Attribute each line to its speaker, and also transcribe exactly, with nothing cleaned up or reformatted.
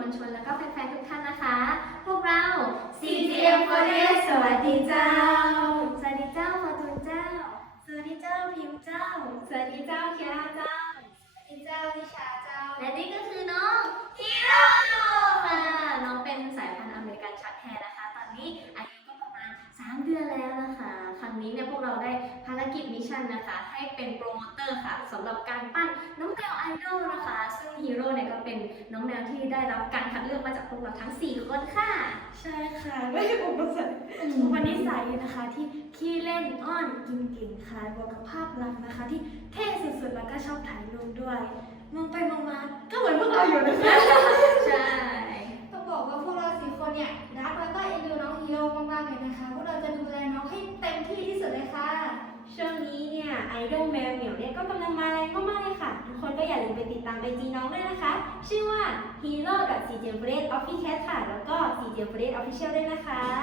Speaker 1: วลชนและก็แฟนๆทุกท่านนะคะ พวกเรา
Speaker 2: ซี จี เอ็ม โฟร์ตี้เอท สวัสดีเจ้า
Speaker 1: สวัสดีเจ้าฟอร์ตูนเจ้า
Speaker 2: สวัสดีเจ้าพิมพ์เจ้า
Speaker 1: สวัสดีเจ้าเคียร่าเจ้า
Speaker 2: สวัสดีเจ้านิชาเจ้า
Speaker 1: และนี่ก็คือน้องฮีโร่ค่ะน้องเป็นสายพันธุ์อเมริกันช็อตแฮร์นะคะ ตอนนี้อายุก็ประมาณสามเดือนแล้วนะคะ ครั้งนี้เนี่ยพวกเราได้ภารกิจมิชชั่นนะคะ ให้เป็นโปรโมเตอร์ค่ะสำหรับการปั้นน้องแมวไอดอลนะคะ ซึ่งฮีโร่เนี่ยก็เป็นน้องแมวที่ได้รับการคัดเลือกมาจากพวกเราทั้งสี่คนค่ะ
Speaker 2: ใช่ค่ะไม่ใช่อุปสรรควันนี้สายอยู่นะคะที่ขี้เล่นอ้อนกินเก่งค่ะบวกกับภาพลักษณ์นะคะ ที่เท่สุดๆแล้วก็ชอบถ่ายรูปด้วยมองไปมองมาก็เหมือนพวกเราอยู่นะคะ
Speaker 1: ใช่
Speaker 3: ต้องบอกว่าพวกเราสี่คนเนี่ยรักแล้วก็เอ็นดูน้องฮีโร่มากๆเลยนะคะ พวกเราจะดูแลน้องให้เต็มที่ที่สุดเลยค่ะ
Speaker 2: ช่วงนี้เนี่ยไอดอลแมวเหมียวเนี่ยก็กำลังมาแรงมากๆเลยค่ะ ทุกคนก็อย่าลืมไปติดตามไอจีน้องด้วยนะคะ ชื่อว่า hero ดอท ซี เจ เอ็ม โฟร์ตี้เอท ออฟฟิเชียล ค่ะ แล้วก็ ซี เจ เอ็ม โฟร์ตี้เอท Official ด้วยนะคะ